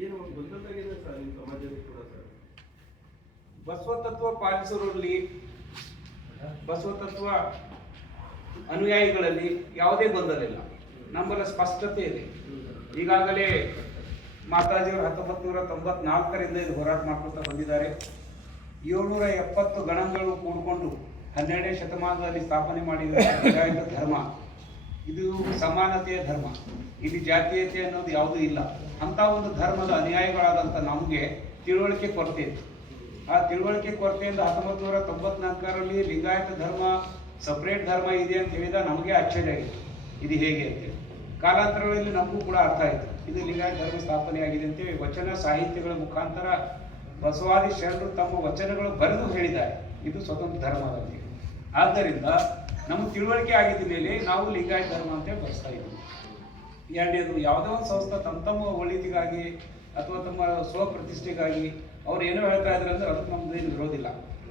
ಏನು ಒಂದು ಗೊಂದಲದಾಗಿದೆ ಸರ್ ನಿಮ್ಮ ಸಮಾಜದಲ್ಲಿ ಕೂಡ ಸರ್? ಬಸವ ತತ್ವ ಪಾಲಿಸೋರಲ್ಲಿ ಬಸವ ತತ್ವ ಅನುಯಾಯಿಗಳಲ್ಲಿ ಯಾವುದೇ ಗೊಂದಲ ಇಲ್ಲ. ನಮ್ಮಲ್ಲಿ ಸ್ಪಷ್ಟತೆ ಇದೆ. ಈಗಾಗಲೇ ಮಾತಾಜಿಯವರು ಹತ್ತೊಂಬತ್ತು ನೂರ ತೊಂಬತ್ನಾಲ್ಕರಿಂದ ಇದು ಹೋರಾಟ ಮಾಡ್ಕೊಳ್ತಾ ಬಂದಿದ್ದಾರೆ. ಏಳ್ನೂರ ಎಪ್ಪತ್ತು ಗಣಗಳು ಕೂಡಿಕೊಂಡು ಹನ್ನೆರಡನೇ ಶತಮಾನದಲ್ಲಿ ಸ್ಥಾಪನೆ ಮಾಡಿದ ಲಿಂಗಾಯತ ಧರ್ಮ. ಇದು ಸಮಾನತೆಯ ಧರ್ಮ. ಇಲ್ಲಿ ಜಾತೀಯತೆ ಅನ್ನೋದು ಯಾವುದೂ ಇಲ್ಲ. ಅಂತ ಒಂದು ಧರ್ಮದ ಅನ್ಯಾಯಗಳಾದಂಥ ನಮಗೆ ತಿಳುವಳಿಕೆ ಕೊರತೆ ಇತ್ತು ಆ ತಿಳುವಳಿಕೆ ಕೊರತೆಯಿಂದ ಹತ್ತೊಂಬತ್ತು ನೂರ ತೊಂಬತ್ನಾಲ್ಕರಲ್ಲಿ ಲಿಂಗಾಯತ ಧರ್ಮ ಸಪ್ರೇಟ್ ಧರ್ಮ ಇದೆ ಅಂತ ಹೇಳಿದ ನಮಗೆ ಆಶ್ಚರ್ಯ ಆಗಿತ್ತು ಇದು ಹೇಗೆ ಅಂತೇಳಿ ಕಾಲಾಂತರಗಳಲ್ಲಿ ನಮಗೂ ಕೂಡ ಅರ್ಥ ಆಯಿತು. ಇದು ಲಿಂಗಾಯತ ಧರ್ಮ ಸ್ಥಾಪನೆ ಆಗಿದೆ ಅಂತೇಳಿ ವಚನ ಸಾಹಿತ್ಯಗಳ ಮುಖಾಂತರ ಬಸವಾದಿ ಶರಣರು ತಮ್ಮ ವಚನಗಳು ಬರೆದು ಹೇಳಿದ್ದಾರೆ. ಇದು ಸ್ವತಂತ್ರ ಧರ್ಮ ಅಂತ ಆದ್ದರಿಂದ ನಮ್ಗೆ ತಿಳುವಳಿಕೆ ಆಗಿದ್ದ ಮೇಲೆ ನಾವು ಲಿಂಗಾಯತ ಧರ್ಮ ಅಂತೇಳಿ ಬರೆಸ್ತಾ ಇದ್ದೀವಿ. ಎರಡನೇದು ಯಾವುದೋ ಒಂದು ಸಂಸ್ಥೆ ತಮ್ಮ ತಮ್ಮ ಒಳಿತಿಗಾಗಿ ಅಥವಾ ತಮ್ಮ ಸ್ವಪ್ರತಿಷ್ಠೆಗಾಗಿ ಅವ್ರು ಏನೋ ಹೇಳ್ತಾ ಇದ್ರೆ ಅಂದ್ರೆ ಅದಕ್ಕೆ ನಮ್ದು ವಿರೋಧಿಲ್ಲ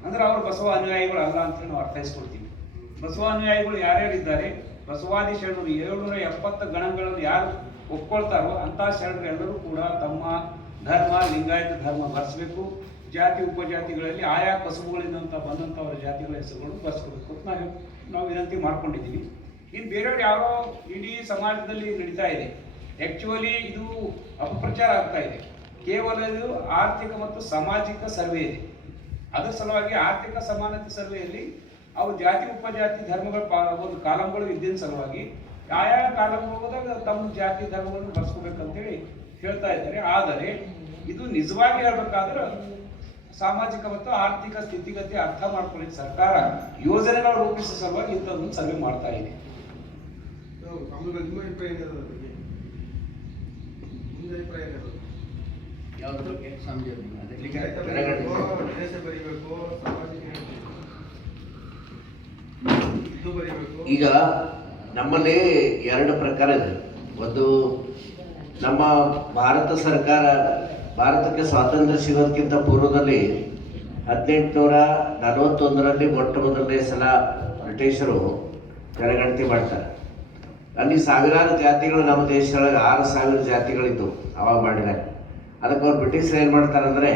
ಅಂದ್ರೆ ಅವ್ರು ಬಸವ ಅನುಯಾಯಿಗಳು ಅಲ್ಲ ಅಂತ ನಾವು ಅರ್ಥೈಸ್ಕೊಳ್ತೀವಿ. ಬಸವ ಅನುಯಾಯಿಗಳು ಯಾರ್ಯಾರಿದ್ದಾರೆ? ಬಸವಾದಿ ಶರಣರು ಏಳ್ನೂರ ಎಪ್ಪತ್ತು ಗಣಗಳನ್ನು ಯಾರು ಒಪ್ಕೊಳ್ತಾರೋ ಅಂತ ಶರಣರು ಎಲ್ಲರೂ ಕೂಡ ತಮ್ಮ ಧರ್ಮ, ಲಿಂಗಾಯತ ಧರ್ಮ ಬರೆಸಬೇಕು ಜಾತಿ, ಉಪಜಾತಿಗಳಲ್ಲಿ ಆಯಾ ಕಸುಬುಗಳಿಂದ ಬಂದಂಥವರ ಜಾತಿಗಳ ಹೆಸರುಗಳು ಬರೆಸ್ಕೋಬೇಕು ನಾವು ನಾವು ವಿನಂತಿ ಮಾಡ್ಕೊಂಡಿದ್ದೀವಿ. ಇನ್ನು ಬೇರೆಯವ್ರು ಯಾರೋ ಇಡೀ ಸಮಾಜದಲ್ಲಿ ನಡೀತಾ ಇದೆ. ಆ್ಯಕ್ಚುಲಿ ಇದು ಅಪಪ್ರಚಾರ ಆಗ್ತಾ ಇದೆ. ಕೇವಲ ಇದು ಆರ್ಥಿಕ ಮತ್ತು ಸಾಮಾಜಿಕ ಸರ್ವೆ ಇದೆ. ಅದರ ಸಲುವಾಗಿ ಆರ್ಥಿಕ ಸಮಾನತೆ ಸರ್ವೆಯಲ್ಲಿ ಅವು ಜಾತಿ, ಉಪಜಾತಿ, ಧರ್ಮಗಳ ಪಾ, ಒಂದು ಕಾಲಂಗಳು ಇದ್ದಿನ ಸಲುವಾಗಿ ಆಯಾ ಕಾಲಂಗಳು ಹೋದಾಗ ತಮ್ಮ ಜಾತಿ ಧರ್ಮಗಳನ್ನು ಬಳಸ್ಕೋಬೇಕಂತೇಳಿ ಹೇಳ್ತಾ ಇದ್ದಾರೆ. ಆದರೆ ಇದು ನಿಜವಾಗಿ ಹೇಳ್ಬೇಕಾದ್ರೆ ಸಾಮಾಜಿಕ ಮತ್ತು ಆರ್ಥಿಕ ಸ್ಥಿತಿಗತಿ ಅರ್ಥ ಮಾಡ್ಕೊಳ್ಳಿ ಸರ್ಕಾರ ಯೋಜನೆಗಳ ರೂಪಿಸುವ ಸಲುವಾಗಿ ಇಂಥದ್ದೊಂದು ಸರ್ವೆ ಮಾಡ್ತಾ ಯಾವ್ದ್ರ ಬಗ್ಗೆ? ಇದು ಈಗ ನಮ್ಮಲ್ಲಿ ಎರಡು ಪ್ರಕಾರ ಇದೆ. ಒಂದು ನಮ್ಮ ಭಾರತ ಸರ್ಕಾರ ಭಾರತಕ್ಕೆ ಸ್ವಾತಂತ್ರ್ಯ ಸಿಗೋದಕ್ಕಿಂತ ಪೂರ್ವದಲ್ಲಿ ಹದಿನೆಂಟುನೂರ ನಲವತ್ತೊಂದರಲ್ಲಿ ಮೊಟ್ಟ ಮೊದಲನೇ ಸಲ ಬ್ರಿಟಿಷರು ಜನಗಣತಿ ಮಾಡ್ತಾರೆ. ಅಲ್ಲಿ ಸಾವಿರಾರು ಜಾತಿಗಳು ನಮ್ಮ ದೇಶದೊಳಗೆ ಆರು ಸಾವಿರ ಜಾತಿಗಳಿದ್ದವು ಅವಾಗ ಮಾಡಿದ್ದಾರೆ. ಅದಕ್ಕೆ ಅವ್ರು ಬ್ರಿಟಿಷರು ಏನು ಮಾಡ್ತಾರಂದರೆ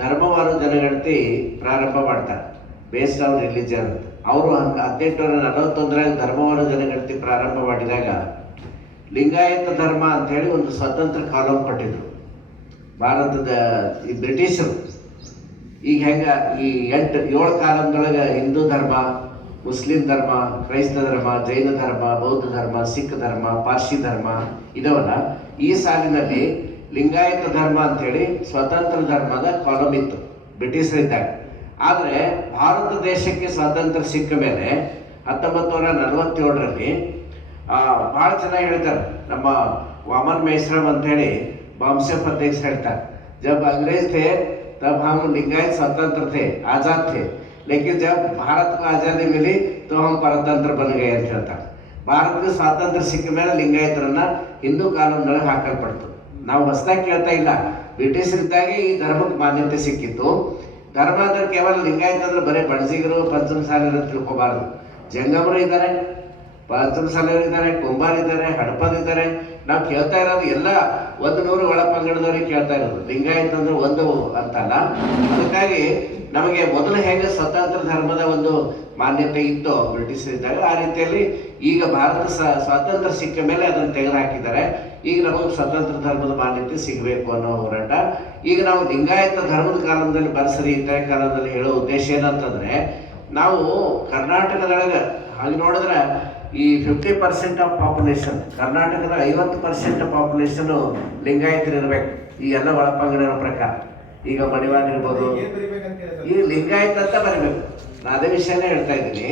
ಧರ್ಮವಾರ ಜನಗಣತಿ ಪ್ರಾರಂಭ ಮಾಡ್ತಾರೆ. ಬೇಸ್ಡ್ ಆನ್ ರಿಲಿಜನ್ ಅವರು ಹದಿನೆಂಟುನೂರ ನಲವತ್ತೊಂದರಾಗ ಧರ್ಮವಾರು ಜನಗಣತಿ ಪ್ರಾರಂಭ ಮಾಡಿದಾಗ ಲಿಂಗಾಯತ ಧರ್ಮ ಅಂತೇಳಿ ಒಂದು ಸ್ವತಂತ್ರ ಕಾಲಂ ಕೊಟ್ಟಿದ್ರು. ಭಾರತದ ಈ ಬ್ರಿಟಿಷರು. ಈಗ ಹೆಂಗ ಈ ಎಂಟು, ಏಳು ಕಾಲದೊಳಗೆ ಹಿಂದೂ ಧರ್ಮ, ಮುಸ್ಲಿಂ ಧರ್ಮ, ಕ್ರೈಸ್ತ ಧರ್ಮ, ಜೈನ ಧರ್ಮ, ಬೌದ್ಧ ಧರ್ಮ, ಸಿಖ್ ಧರ್ಮ, ಪಾರ್ಸಿ ಧರ್ಮ ಇದವಲ್ಲ, ಈ ಸಾಲಿನಲ್ಲಿ ಲಿಂಗಾಯತ ಧರ್ಮ ಅಂತೇಳಿ ಸ್ವತಂತ್ರ ಧರ್ಮದ ಕಾಲಮ್ ಇತ್ತು. ಬ್ರಿಟಿಷರಿದ್ದಾಗ. ಆದರೆ ಭಾರತ ದೇಶಕ್ಕೆ ಸ್ವಾತಂತ್ರ್ಯ ಸಿಕ್ಕ ಮೇಲೆ ಹತ್ತೊಂಬತ್ತು ನೂರ ನಲವತ್ತೇಳರಲ್ಲಿ ಭಾಳ ಚೆನ್ನಾಗಿ ಹೇಳ್ತಾರೆ, ನಮ್ಮ ವಾಮನ್ ಮೇಶ್ರಮ್ ಅಂತೇಳಿ ಬಾಂಸೆಫ್ ಅಧ್ಯಕ್ಷ ಹೇಳ್ತಾರೆ जब अंग्रेज थे तब हम लिंगायत स्वतंत्र थे आजाद थे लेकिन जब भारत को आज़ादी मिली तो हम परतंत्र बन गए ಅಂತ ಹೇಳ್ತಾರೆ ಭಾರತಕ್ಕೆ ಸ್ವಾತಂತ್ರ್ಯ ಸಿಕ್ಕ ಮೇಲೆ ಲಿಂಗಾಯತರನ್ನ ಹಿಂದೂ ಕಾನೂನೊಳಗೆ ಹಾಕಲ್ಪಡ್ತು ನಾವು ಹೊಸದಾಗಿ ಕೇಳ್ತಾ ಇಲ್ಲ ಬ್ರಿಟಿಷರಿದ್ದಾಗೆ ಈ ಧರ್ಮಕ್ಕೆ ಮಾನ್ಯತೆ ಸಿಕ್ಕಿತ್ತು ಧರ್ಮ ಅಂದ್ರೆ ಕೇವಲ ಲಿಂಗಾಯತ ಅಂದ್ರೆ ಬರೀ ಬಣಜಿಗರು ಪಂಚಮಸಾಲಿರು ತಿಳ್ಕೊಬಾರ್ದು ಜಂಗಮರು ಇದ್ದಾರೆ ಪಂಚಮಸಾಲಿಯರು ಇದ್ದಾರೆ ಕುಂಬಾರ್ ಇದ್ದಾರೆ ಹಡಪದ್ ಇದ್ದಾರೆ ನಾವು ಕೇಳ್ತಾ ಇರೋದು ಎಲ್ಲ ಒಂದು ನೂರು ಒಳ ಪಂಗಡದವ್ರಿಗೆ ಕೇಳ್ತಾ ಇರೋದು. ಲಿಂಗಾಯತ್ ಅಂದ್ರೆ ಒಂದು ಅಂತಲ್ಲ. ಅದಕ್ಕಾಗಿ ನಮಗೆ ಮೊದಲು ಹೇಗೆ ಸ್ವತಂತ್ರ ಧರ್ಮದ ಒಂದು ಮಾನ್ಯತೆ ಇತ್ತು ಬ್ರಿಟಿಷರಿದ್ದಾಗ ಆ ರೀತಿಯಲ್ಲಿ ಈಗ ಭಾರತ ಸ್ವಾತಂತ್ರ್ಯ ಸಿಕ್ಕ ಮೇಲೆ ಅದನ್ನು ತೆಗೆದುಹಾಕಿದ್ದಾರೆ ಈಗ ನಮಗೆ ಸ್ವತಂತ್ರ ಧರ್ಮದ ಮಾನ್ಯತೆ ಸಿಗಬೇಕು ಅನ್ನೋ ಹೋರಾಟ. ಈಗ ನಾವು ಲಿಂಗಾಯತ ಧರ್ಮದ ಕಾಲದಲ್ಲಿ ಬರಸರಿ ಇತರ ಕಾಲದಲ್ಲಿ ಹೇಳೋ ಉದ್ದೇಶ ಏನಂತಂದ್ರೆ, ನಾವು ಕರ್ನಾಟಕದೊಳಗೆ ಹಾಗೆ ನೋಡಿದ್ರೆ ಈ ಫಿಫ್ಟಿ ಪರ್ಸೆಂಟ್ ಆಫ್ ಪಾಪ್ಯುಲೇಷನ್ ಕರ್ನಾಟಕದ ಐವತ್ತು ಪರ್ಸೆಂಟ್ ಪಾಪ್ಯುಲೇಷನ್ ಲಿಂಗಾಯತರು ಇರಬೇಕು. ಈ ಎಲ್ಲ ಒಳಪಂಗಡರ ಪ್ರಕಾರ. ಈಗ ಮಣಿವಾರ ಇರ್ಬೋದು. ಈ ಲಿಂಗಾಯತ ಅಂತ ಬರಿಬೇಕು. ನಾನು ಅದೇ ವಿಷಯನೇ ಹೇಳ್ತಾ ಇದ್ದೀನಿ.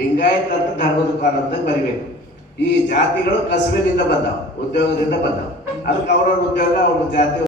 ಲಿಂಗಾಯತ ಅಂತ ಧರ್ಮದ ಕಾಲದಾಗ ಬರಿಬೇಕು. ಈ ಜಾತಿಗಳು ಕಸುಬಿನಿಂದ ಬಂದವು ಉದ್ಯೋಗದಿಂದ ಬಂದವು. ಅದಕ್ಕೆ ಅವ್ರವ್ರ ಉದ್ಯೋಗ ಅವ್ರ ಜಾತಿ